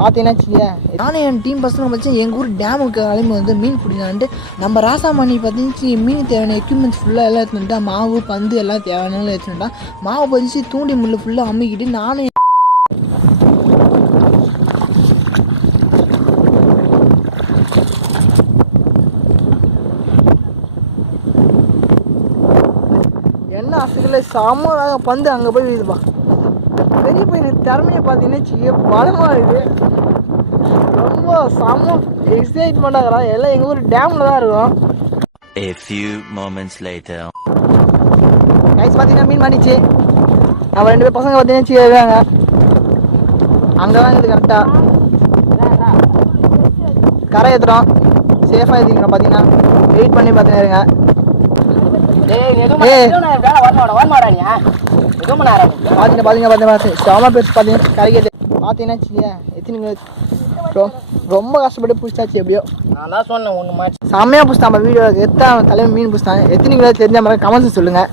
பார்த்தீங்கன்னா நானும் என் டீம் பசங்க வச்சு எங்கள் ஊர் டேமுக்கு கிளம்பி வந்து மீன் பிடிக்கலான்ட்டு நம்ம ராசாமணி பார்த்தீங்கன்னா மீன் தேவையான எக்யூப்மெண்ட்ஸ் ஃபுல்லாக எல்லாம் எடுத்துட்டா, மாவு பந்து எல்லாம் தேவையான எடுத்துட்டா. மாவு பதிச்சு தூண்டி முள்ளு ஃபுல்லாக அம்மிக்கிட்டு நானும் என்ன அசுகளை சம பந்து அங்கே போய் வீதுப்பா. பெரிய பையன் திறமையை பார்த்தீங்கன்னா பலமாக இருக்குது. ரொம்ப செம்ம எக்ஸைட்மெண்ட்டாக இருக்கிறான். எல்லாம் எங்கள் ஊர் டேமில் தான் இருக்கும். A few moments later. Guys பார்த்தீங்கன்னா மீன் மாட்டிச்சு. அவன் 2 பேர் பசங்க பார்த்தீங்கன்னா இருக்காங்க. அங்கே தான் இருக்குது கரெக்டாக. கரை ஏற்றுறோம். சேஃபாக ஏற்றிக்கிறோம். பார்த்தீங்கன்னா வெயிட் பண்ணி பார்த்துன்னு இருங்க. செம பெருசு பார்த்தீங்கன்னா கரைக்கு பார்த்தீங்கன்னா எத்தனை ரொம்ப கஷ்டப்பட்டு பிடிச்சாச்சு. எப்படியோ நான் தான் சொன்னேன் ஒன்று மாச்சு செம்மையாக பிடிச்சான். நம்ம வீடியோவில் எத்தனை தலைமை மீன் பிடிச்சாங்க. எத்தனை கிலோ தெரிஞ்ச மாதிரி கமெண்ட்ஸ் சொல்லுங்கள்.